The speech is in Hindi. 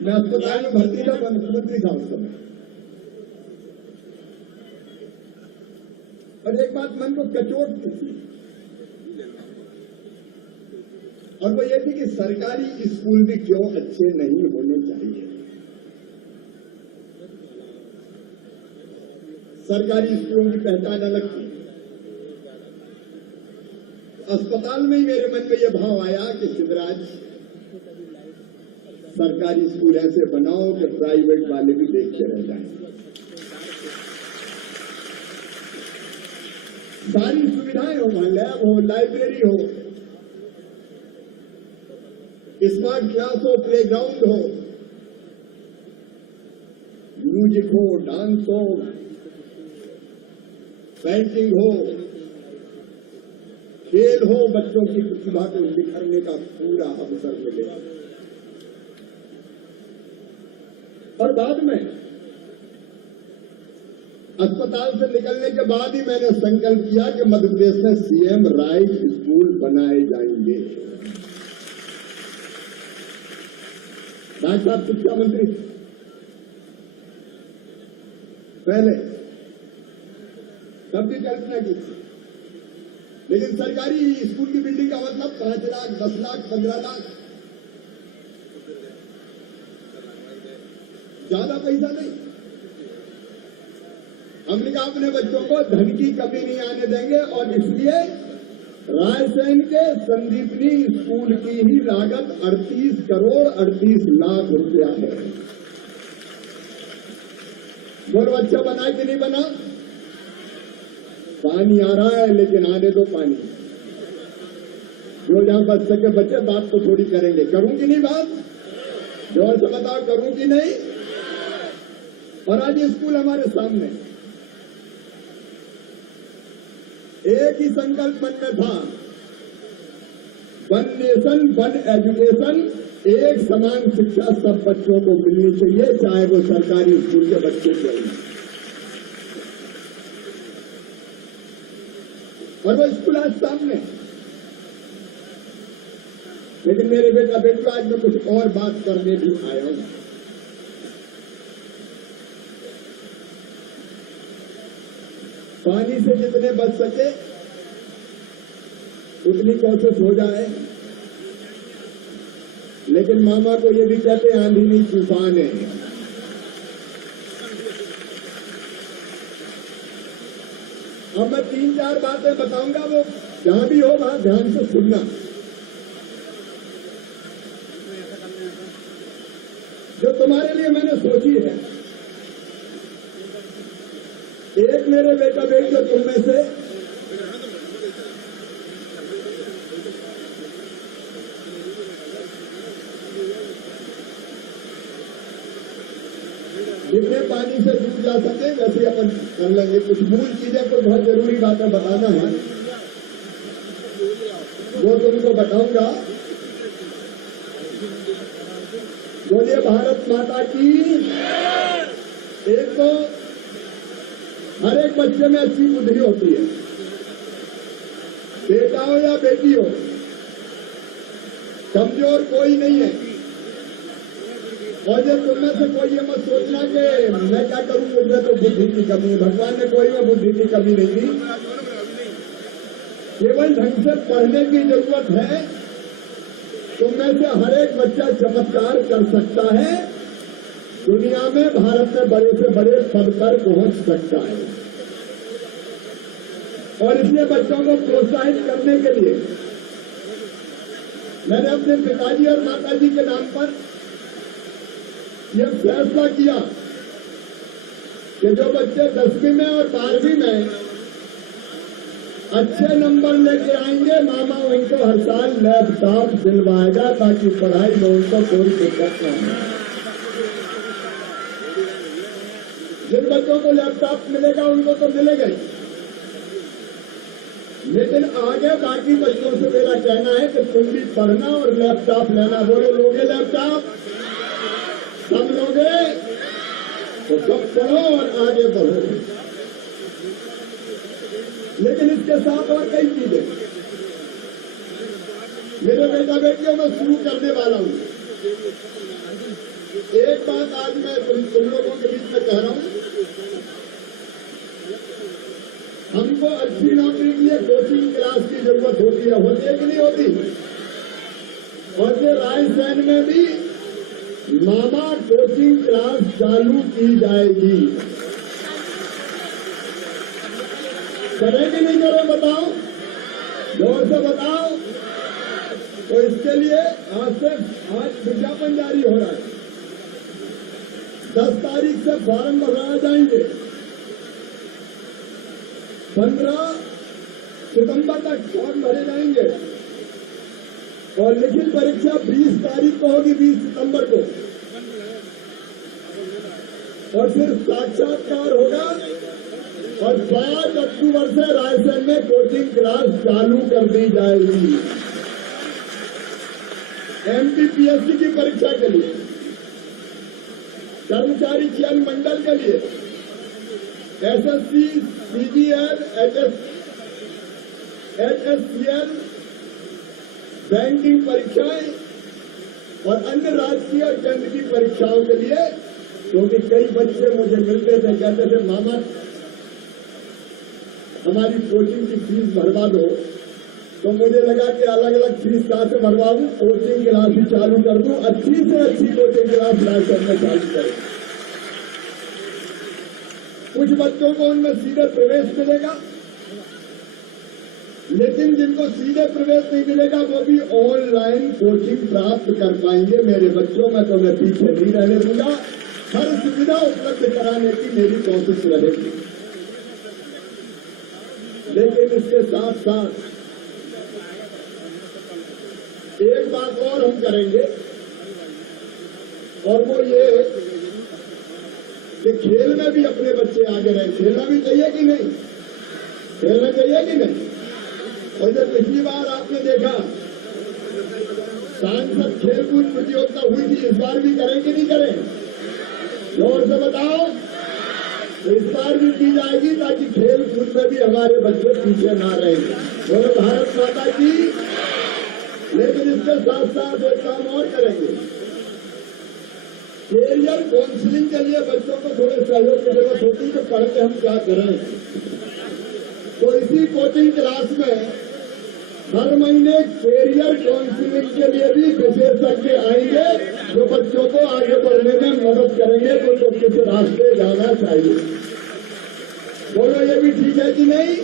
मैं अस्पताल में भर्ती था, मैं मुख्यमंत्री था उस समय। और एक बात मन को कचोटती थी, और वो ये थी कि सरकारी स्कूल भी क्यों अच्छे नहीं होने चाहिए। सरकारी स्कूलों की पहचान अलग थी। अस्पताल में ही मेरे मन में यह भाव आया कि सिद्धराज, सरकारी स्कूल ऐसे बनाओ कि प्राइवेट वाले भी देखते रह जाएं। सारी सुविधाएं हो, वहां लैब हो, लाइब्रेरी हो, स्मार्ट क्लास हो, प्लेग्राउंड हो, म्यूजिक हो, डांस हो, पेंटिंग हो, खेल हो, बच्चों की प्रतिभा को निखरने का पूरा अवसर मिले। और बाद में अस्पताल से निकलने के बाद ही मैंने संकल्प किया कि मध्य प्रदेश में सीएम राइट स्कूल बनाए जाएंगे। राज साहब शिक्षा मंत्री पहले तब भी कल्पना की थी, लेकिन सरकारी स्कूल की बिल्डिंग का मतलब 5 लाख, 10 लाख, 15 लाख, ज्यादा पैसा नहीं। हमने कहा अपने बच्चों को धन की कमी नहीं आने देंगे, और इसलिए रायसेन के संदीपनी स्कूल की ही लागत 38 करोड़ 38 लाख रुपया है। बोलो अच्छा बना कि नहीं बना? पानी आ रहा है, लेकिन आने दो पानी। जो जहां बच सके बच्चे, बात तो थोड़ी करेंगे। करूं कि नहीं बात? जोर से बताओ, करूं कि नहीं? और आज ये स्कूल हमारे सामने, एक ही संकल्प मन में था, वन नेशन वन एजुकेशन, एक समान शिक्षा सब बच्चों को मिलनी चाहिए, चाहे वो सरकारी स्कूल के बच्चे चाहिए। और वो स्कूल आज सामने। लेकिन मेरे बेटा बेटी, आज मैं कुछ और बात करने भी आया हूं। पानी से जितने बच सके उतनी कोशिश हो जाए, लेकिन मामा को ये भी कहते हैं आंधी नहीं तूफान है। अब मैं 3-4 बातें बताऊंगा, वो जहां भी हो वहां ध्यान से सुनना। जो तुम्हारे लिए मैंने सोची है, एक मेरे बेटा बेटी जो तुम में से जितने पानी से दूर जा सके वैसे अपन कर लेंगे। कुछ मूल चीजें, कोई बहुत जरूरी बातें बताना है, वो तुमको बताऊंगा। बोलिए भारत माता की। एक तो हर एक बच्चे में अच्छी बुद्धि होती है, बेटा हो या बेटी हो, कमजोर कोई नहीं है। और जब तुममें से कोई ये मत सोचना कि मैं क्या करूं, मुझे तो बुद्धि की कमी है। भगवान ने कोई में बुद्धि की कमी नहीं दी, केवल ढंग से पढ़ने की जरूरत है। तुममें से हर एक बच्चा चमत्कार कर सकता है, दुनिया में भारत में बड़े से बड़े पद पर पहुंच सकता है। और इसलिए बच्चों को प्रोत्साहित करने के लिए मैंने अपने पिताजी और माताजी के नाम पर यह फैसला किया कि जो बच्चे 10वीं में और 12वीं में अच्छे नंबर लेके आएंगे, मामा उनको हर साल लैपटॉप दिलवाएगा, ताकि पढ़ाई में उनको कोई दिक्कत न हो। जिन बच्चों को लैपटॉप मिलेगा उनको तो मिलेगा ही, लेकिन आगे बाकी बच्चों से मेरा कहना है कि तुम भी पढ़ना और लैपटॉप लेना। बोलो लोगे लैपटॉप? सब लोगे तो सब पढ़ो और आगे बढ़ो। लेकिन इसके साथ और कई चीजें मेरे बेटा बेटियों में शुरू करने वाला हूं। एक बात आज मैं तुम लोगों के बीच में कह रहा हूं, हमको अच्छी नौकरी के लिए कोचिंग क्लास की जरूरत होती है कि नहीं होती? और फिर रायसेन में भी मामा कोचिंग क्लास चालू की जाएगी। करें कि नहीं करें बताओ, जोर से बताओ। तो इसके लिए आज विज्ञापन जारी हो रहा है। 10 तारीख से फॉर्म भरवाए जाएंगे, 15 सितंबर तक फॉर्म भरे जाएंगे और लिखित परीक्षा 20 तारीख को होगी, 20 सितंबर को। और फिर साक्षात्कार होगा और 5 अक्टूबर से रायसेन में कोचिंग क्लास चालू कर दी जाएगी। एमपीपीएससी की परीक्षा के लिए, कर्मचारी चयन मंडल के लिए, एसएससी, सीजीएल, एचएससीएल, बैंकिंग परीक्षाएं और अन्य राजकीय और केंद्र की परीक्षाओं के लिए, क्योंकि कई बच्चे मुझे मिलते थे, कहते थे मामा हमारी कोचिंग की फीस भरवा दो। तो मुझे लगा कि अलग अलग फीस कहां से भरवाऊं, कोचिंग क्लास भी चालू कर दूं, अच्छी से अच्छी कोचिंग क्लास रायसेन में चालू करें। कुछ बच्चों को उनमें सीधे प्रवेश मिलेगा, लेकिन जिनको सीधे प्रवेश नहीं मिलेगा वो भी ऑनलाइन कोचिंग प्राप्त कर पाएंगे। मेरे बच्चों में तो मैं पीछे नहीं रहने दूंगा, हर सुविधा उपलब्ध कराने की मेरी कोशिश रहेगी। लेकिन इसके साथ साथ एक बात और हम करेंगे, और वो ये कि खेल में भी अपने बच्चे आगे रहे। खेलना भी चाहिए कि नहीं? खेलना चाहिए कि नहीं? और जब पिछली बार आपने देखा सांसद खेलकूद प्रतियोगिता हुई थी, इस बार भी करें कि नहीं करें? जोर से बताओ। तो इस बार भी की जाएगी ताकि खेल कूद में भी हमारे बच्चे पीछे ना रहे। बोलो भारत माता की। लेकिन इसके साथ साथ एक काम और करेंगे, कैरियर काउंसलिंग के लिए बच्चों को थोड़े सहयोग की जरूरत होती है कि पढ़ के हम क्या करें। तो इसी कोचिंग क्लास में हर महीने कैरियर काउंसलिंग के लिए भी विशेषज्ञ आएंगे जो बच्चों को आगे बढ़ने में मदद करेंगे कि उनको किस रास्ते जाना चाहिए। बोलो ये भी ठीक है कि नहीं?